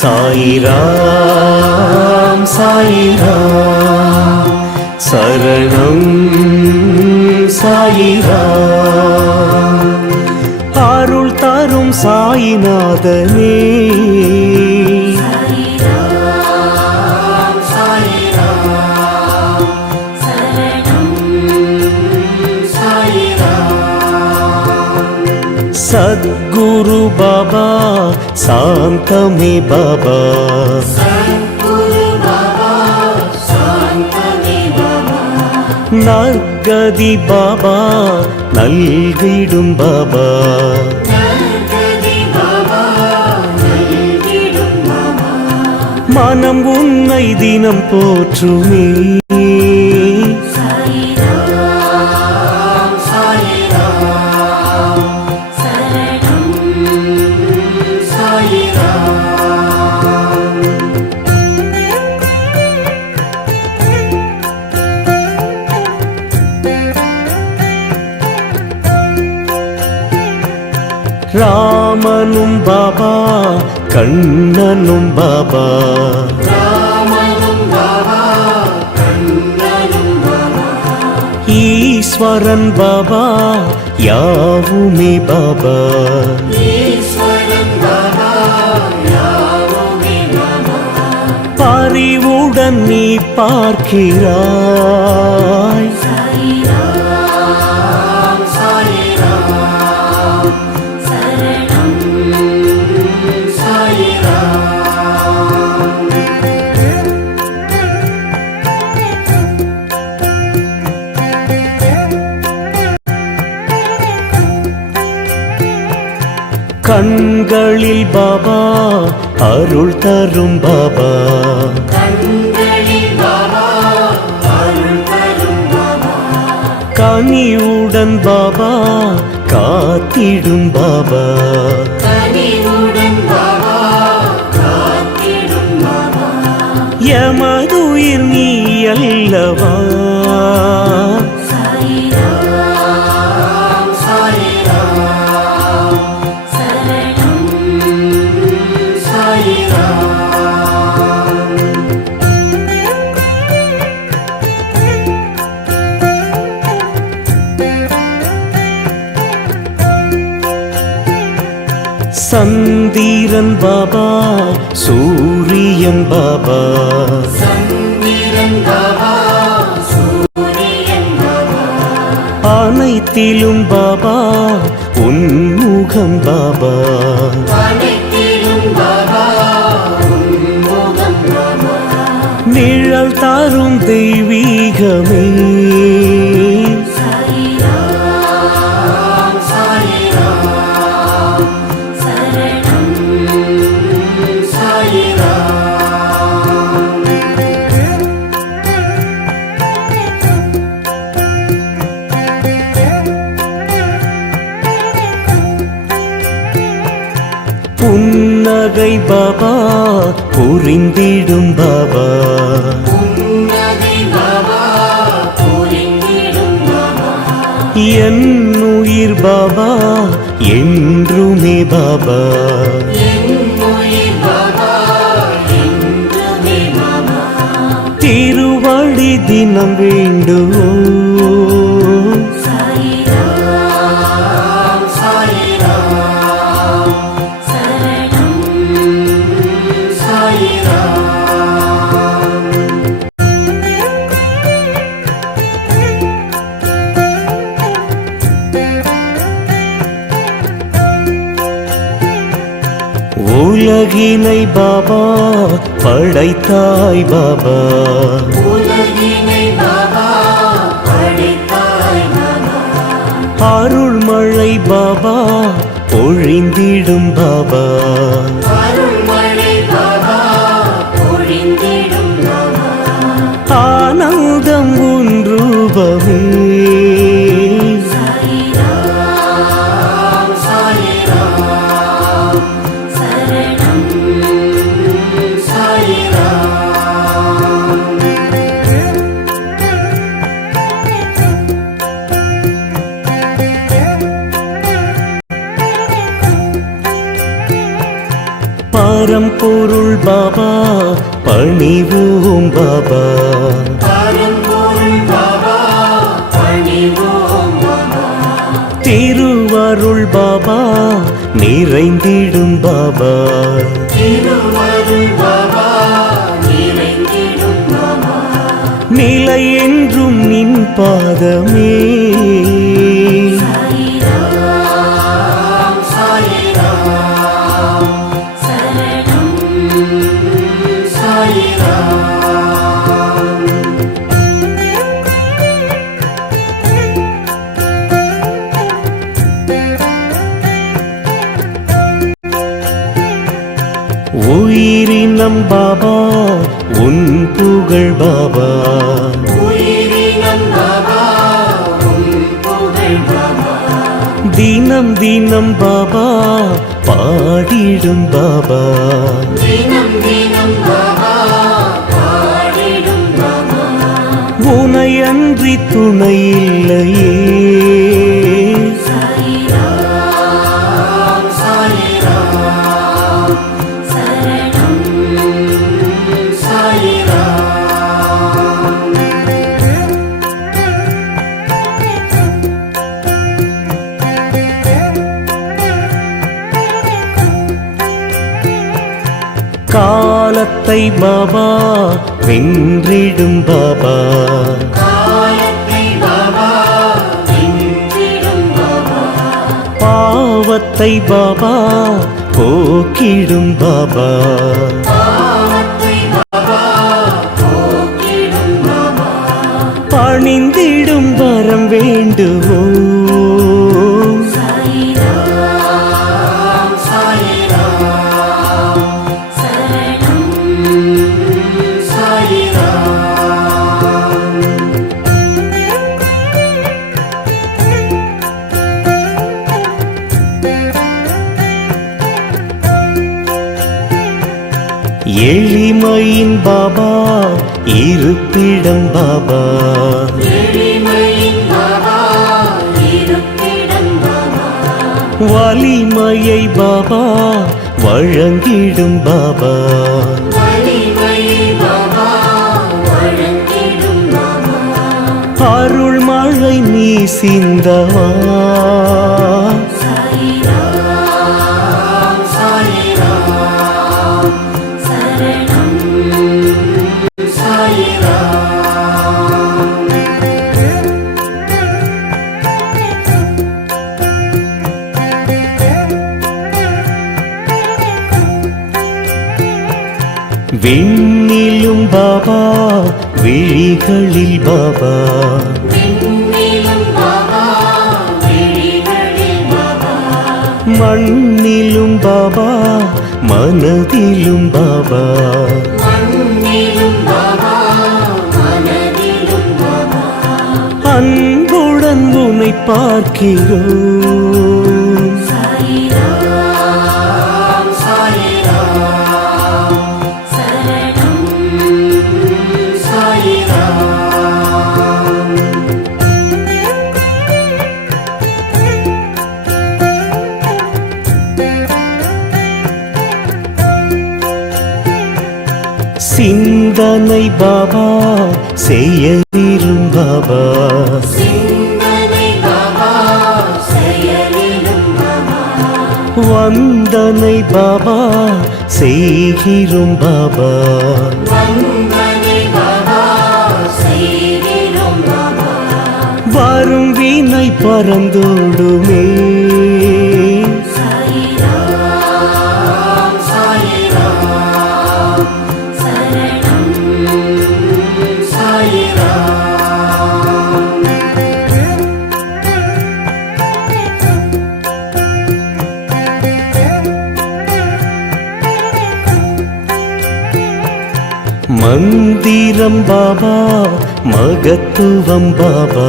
சாயிராம் சாயிராம் சரணம் சாயிராம் அருள் தரும் சாயிநாதனே सद्गुरु बाबा शांतमे बाबा नर्गदि बाबा नल्गिडुम बाबा मनम उन्नै दिनम पोற்றுமே ராமனும் பாபா கண்ணனும் பாபா ஈஸ்வரன் பாபா யாவுமே பாபா பரிவுடன் நீ பார்க்கிறாய் கண்களில் பாபா அருள் தரும் பாபா கனிவுடன் பாபா காத்திடும் பாபா எமதுயிர் நீ அல்லவா சந்திரன் பாபா சூரியன் பாபா அனைத்திலும் பாபா உன்முகம் பாபா நிழல் தரும் தெய்வீகமே புன்னகை பாபா புரிந்திடும் பாபா என் உயிர் பாபா என்றுமே பாபா திருவடி தினம் வேண்டுவோம் உலகினை பாபா படைத்தாய் பாபா அருள்மழை பாபா பொழிந்திடும் பாபா ஆனந்தம் உன் ரூபமே பரம்பொருள் பாபா பணிவோம் பாபா திருவருள் பாபா நிறைந்திடும் பாபா நிலை என்றும் நின் பாதமே உயிரினம் பாபா உன் புகழ் பாபா தினம் தினம் பாபா பாடிடும் பாபா உனை அன்றி துணை இல்லையே காலத்தை பாபா வென்றிடும் பாபா பாவத்தை பாபா போக்கிடும் பாபா பணிந்திடும் வரம் வேண்டுவோம் எளிமையின் பாபா இருப்பிடம் பாபா வலிமையை பாபா வழங்கிடும் பாபா அருள் மழை நீ சிந்தவா விண்ணிலும் பாபா விழிகளில் பாபா மண்ணிலும் பாபா மனதிலும் பாபா அன்புடன் உன்னை பார்க்கிறோம் சிந்தனை பாபா செயலிலும் பாபா வந்தனை பாபா செய்கிறோம் பாபா வரும் வினை பறந்தோடுமே மந்திரம் பாபா மகத்துவம் பாபா